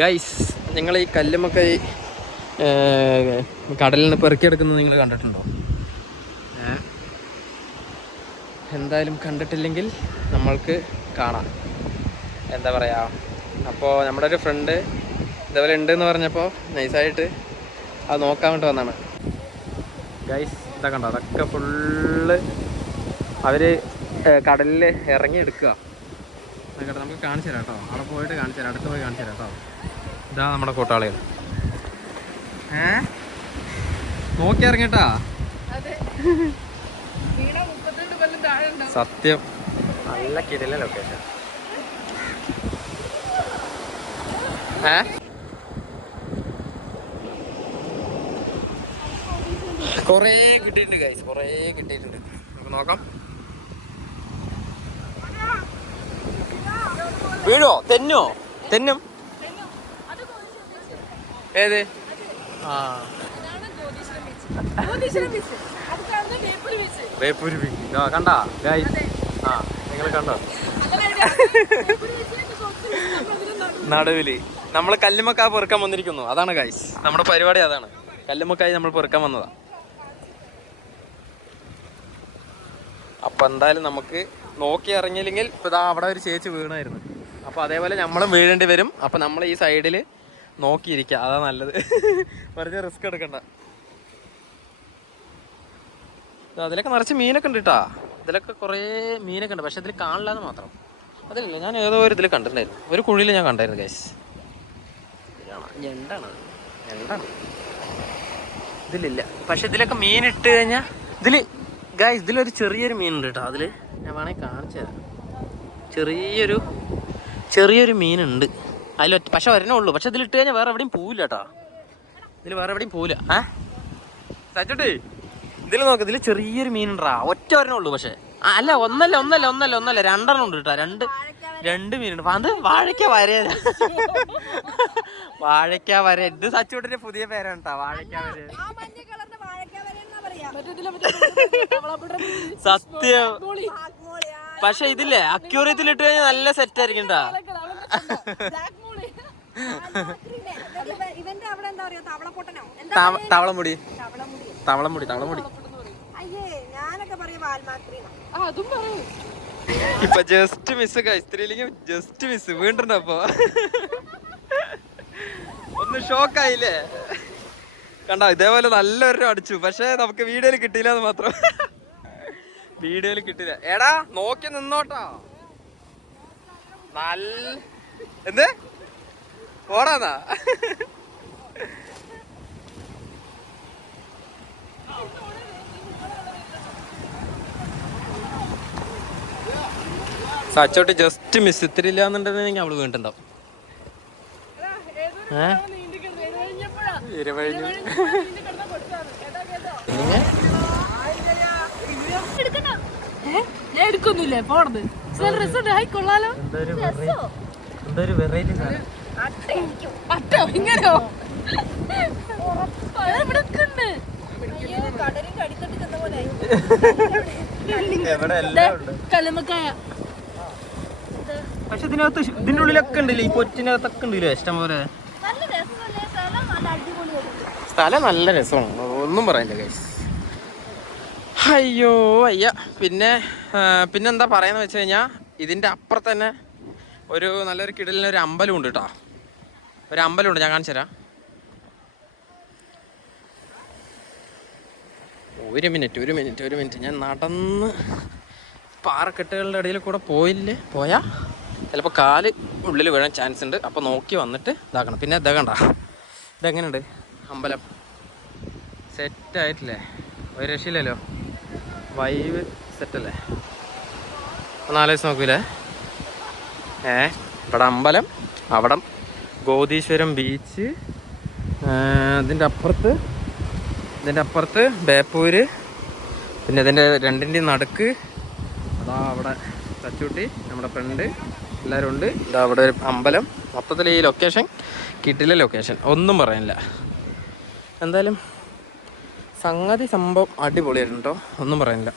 Guys, നിങ്ങൾ ഈ കല്ലുമൊക്കെ കടലിൽ നിന്ന് പെറുക്കിയെടുക്കുന്നത് നിങ്ങൾ കണ്ടിട്ടുണ്ടോ? എന്തായാലും കണ്ടിട്ടില്ലെങ്കിൽ നമ്മൾക്ക് കാണാം. എന്താ പറയുക, അപ്പോൾ നമ്മുടെ ഒരു ഫ്രണ്ട് ഇതേപോലെ ഉണ്ടെന്ന് പറഞ്ഞപ്പോൾ നൈസായിട്ട് അത് നോക്കാൻ വേണ്ടി വന്നതാണ്. ഗൈസ്, ഇതൊക്കെ കണ്ടോ? അതൊക്കെ ഫുള്ള് അവർ കടലിൽ ഇറങ്ങിയെടുക്കുക. അതൊക്കെ നമുക്ക് കാണിച്ചു തരാം കേട്ടോ. അവിടെ പോയിട്ട് കാണിച്ചു തരാം, അടുത്ത് പോയി കാണിച്ചു തരാം കേട്ടോ. ഇതാ നമ്മുടെ കൂട്ടാളികൾ. നോക്കി ഇറങ്ങിട്ടാ. സത്യം നല്ല കിടില ലൊക്കേഷൻ. കൊറേ കിട്ടിയിട്ടുണ്ട് ഗൈസ്, കൊറേ കിട്ടിയിട്ടുണ്ട്. നമുക്ക് നോക്കാം. വീഴോ? തെന്നോ? തെന്നും ഏത്? ബേപ്പൂര് ബീച്ച്. കണ്ടാ ഗൈസ്? നിങ്ങൾ കണ്ടോ? നടുവില് നമ്മള് കല്ലുമ്മക്കായ പെറുക്കാൻ വന്നിരിക്കുന്നു. അതാണ് ഗൈസ് നമ്മുടെ പരിപാടി. അതാണ് കല്ലുമ്മക്കായി നമ്മൾ പെറുക്കാൻ വന്നതാ. അപ്പൊ എന്തായാലും നമുക്ക് നോക്കി ഇറങ്ങിയില്ലെങ്കിൽ ഇപ്പൊ ഇതാ അവിടെ ഒരു ചേച്ചി വീണായിരുന്നു. അപ്പൊ അതേപോലെ നമ്മളും വീഴേണ്ടി വരും. അപ്പൊ നമ്മൾ ഈ സൈഡില് നോക്കിയിരിക്കുക, അതാ നല്ലത്. വെറുതെ റിസ്ക് എടുക്കണ്ട. അതിലൊക്കെ നിറച്ച് മീനൊക്കെ ഉണ്ട് കേട്ടാ. ഇതിലൊക്കെ കുറേ മീനൊക്കെ ഉണ്ട്, പക്ഷെ ഇതിൽ കാണില്ലാന്ന് മാത്രം. അതിലില്ല, ഞാൻ ഏതോ ഒരു ഇതിൽ കണ്ടിട്ടുണ്ടായിരുന്നു. ഒരു കുഴിയിൽ ഞാൻ കണ്ടായിരുന്നു ഗൈസ്. ഞണ്ടാണ് ഇതിലില്ല, പക്ഷെ ഇതിലൊക്കെ മീൻ ഇട്ട് കഴിഞ്ഞാൽ ഇതില് ഗൈസ് ഇതിലൊരു ചെറിയൊരു മീനുണ്ട് കേട്ടോ. അതില് ഞാൻ വേണമെങ്കിൽ കാണിച്ചു തരാം. ചെറിയൊരു മീനുണ്ട് അതിൽ. പക്ഷെ ഒരെണ്ണേ ഉള്ളൂ. പക്ഷെ ഇതിലിട്ട് കഴിഞ്ഞാൽ വേറെ എവിടെയും പോവില്ല കേട്ടോ. ഇതിൽ വേറെ എവിടെയും പോവില്ല. സച്ചോട്ടേ, ഇതിൽ നോക്ക്, ഇതിൽ ചെറിയൊരു മീനുണ്ടാ. ഒറ്റ ഒരെണ്ണേ ഉള്ളൂ. പക്ഷെ അല്ല, ഒന്നല്ല രണ്ടെണ്ണം ഉണ്ട് കേട്ടോ. രണ്ട് മീനുണ്ട്. അത് വാഴയ്ക്ക വര. ഇത് സച്ചോട്ടിന്റെ പുതിയ പേരാണ് കേട്ടോ, വാഴയ്ക്ക വര. സത്യം. പക്ഷെ ഇതില്ലേ അക്യൂറിയത്തിൽ ഇട്ട് കഴിഞ്ഞാൽ നല്ല സെറ്റ് ആയിരിക്കും കേട്ടോ. തവളമുടി. ഇപ്പൊ ജസ്റ്റ് മിസ് കഴിച്ചില്ലെങ്കിൽ ജസ്റ്റ് മിസ് വീണ്ടും. അപ്പൊ ഒന്ന് ഷോക്കായില്ലേ? കണ്ടോ? ഇതേപോലെ നല്ലൊരു അടിച്ചു. പക്ഷെ നമുക്ക് വീഡിയോയിൽ കിട്ടിയില്ല എന്ന് മാത്രം. വീഡിയോയിൽ കിട്ടില്ല. എടാ നോക്കി നിന്നോട്ടോ. എന്ത് ഓടാന്നാ? സച്ചോട്ട് ജസ്റ്റ് മിസ്. ഇത്തിരി ഇല്ലാന്നുണ്ടെങ്കിൽ അവള് വീണ്ടുണ്ടാവും. എന്തൊരു വെറൈറ്റി കല്ലുമ്മക്കായ. പക്ഷെ ഇതിനകത്ത് ഇതിന്റെ ഉള്ളിലൊക്കെ ഉണ്ടല്ലേ, ഈ പൊറ്റിനകത്തൊക്കെ ഉണ്ടല്ലോ ഇഷ്ടം പോലെ. സ്ഥലം നല്ല രസമാണ്, ഒന്നും പറയില്ല ഗൈസ്. അയ്യോ അയ്യ. പിന്നെന്താ പറയാന്ന് വെച്ച് കഴിഞ്ഞാൽ ഇതിൻ്റെ അപ്പുറത്ത് തന്നെ ഒരു നല്ലൊരു കിടലിനൊരു അമ്പലം ഉണ്ട് കേട്ടോ. ഒരു അമ്പലമുണ്ട്, ഞാൻ കാണിച്ചു തരാം. ഒരു മിനിറ്റ്. ഞാൻ നടന്ന് പാറക്കെട്ടുകളുടെ ഇടയിൽ കൂടെ പോയാൽ ചിലപ്പോൾ കാല് ഉള്ളിൽ വീഴാൻ ചാൻസ് ഉണ്ട്. അപ്പോൾ നോക്കി വന്നിട്ട് ഇതാക്കണം. പിന്നെ ഇതാകണ്ട, ഇതെങ്ങനെയുണ്ട് അമ്പലം? സെറ്റായിട്ടില്ലേ? ഒരു രക്ഷയില്ലല്ലോ, വൈബ് സെറ്റല്ലേ? ഒന്ന് ആലോചിച്ച് നോക്കൂലേ? ഇവിടെ അമ്പലം, അവിടെ ഗോദീശ്വരം ബീച്ച്, ഇതിൻ്റെ അപ്പുറത്ത് ബേപ്പൂര്, പിന്നെ ഇതിൻ്റെ രണ്ടിൻ്റെയും നടുക്ക് അതാ അവിടെ തച്ചൂട്ടി, നമ്മുടെ ഫ്രണ്ട്, എല്ലാവരും ഉണ്ട്. ഇതാ അവിടെ ഒരു അമ്പലം. മൊത്തത്തിൽ ഈ ലൊക്കേഷൻ കിട്ടില്ല ലൊക്കേഷൻ, ഒന്നും പറയാനില്ല. എന്തായാലും സംഭവം അടിപൊളിയായിരുന്നു കേട്ടോ, ഒന്നും പറയാനില്ല.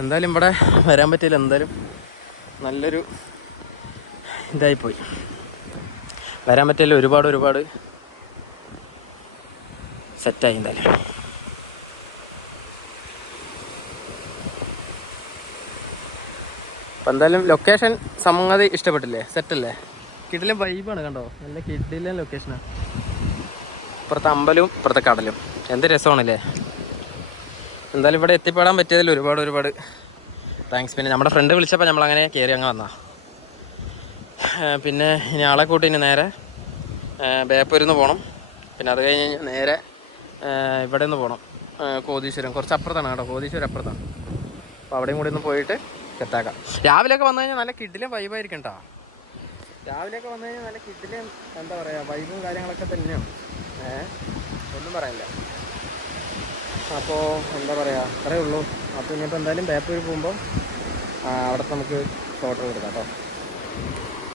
എന്തായാലും ഇവിടെ വരാൻ പറ്റിയില്ല. എന്തായാലും നല്ലൊരു ഇതായിപ്പോയി. വരാൻ പറ്റിയല്ലോ. ഒരുപാട് സെറ്റായി എന്തായാലും. അപ്പം എന്തായാലും ലൊക്കേഷൻ സംഗതി ഇഷ്ടപ്പെട്ടില്ലേ? സെറ്റല്ലേ? കിടിലൻ വൈബാണ് കണ്ടോ, നല്ല കിടിലൻ ലൊക്കേഷനാണ്. ഇപ്പുറത്തെ അമ്പലവും ഇപ്പുറത്തെ കടലും എന്ത് രസമാണല്ലേ. എന്തായാലും ഇവിടെ എത്തിപ്പെടാൻ പറ്റിയതിൽ ഒരുപാട് താങ്ക്സ്. പിന്നെ നമ്മുടെ ഫ്രണ്ട് വിളിച്ചപ്പോൾ നമ്മളങ്ങനെ കയറി അങ്ങ് വന്നാ. പിന്നെ ഇനി ആളെ കൂട്ടി ഇനി നേരെ ബേപ്പൂരിൽ നിന്ന് പോകണം. പിന്നെ അത് കഴിഞ്ഞ് നേരെ ഇവിടെ നിന്ന് പോകണം, കോതീശ്വരം. കുറച്ച് അപ്പുറത്താണ് കേട്ടോ, കോതീശ്വരം അപ്പുറത്താണ്. അപ്പോൾ അവിടെയും കൂടി ഒന്ന് പോയിട്ട് സെറ്റാക്കാം. രാവിലെയൊക്കെ വന്നു കഴിഞ്ഞാൽ നല്ല കിടിലൻ വൈബായിരിക്കും കേട്ടോ. രാവിലെയൊക്കെ വന്നു കഴിഞ്ഞാൽ നല്ല കിടിലൻ എന്താ പറയുക വൈബും കാര്യങ്ങളൊക്കെ തന്നെയാണ്. ഒന്നും പറയാനില്ല. അപ്പോൾ എന്താ പറയുക, അത്രയേ ഉള്ളൂ. അപ്പോൾ ഇനിയിപ്പോൾ എന്തായാലും ബേപ്പൂർ പോകുമ്പോൾ അവിടെ നമുക്ക് ഫോട്ടോ എടുക്കാം കേട്ടോ.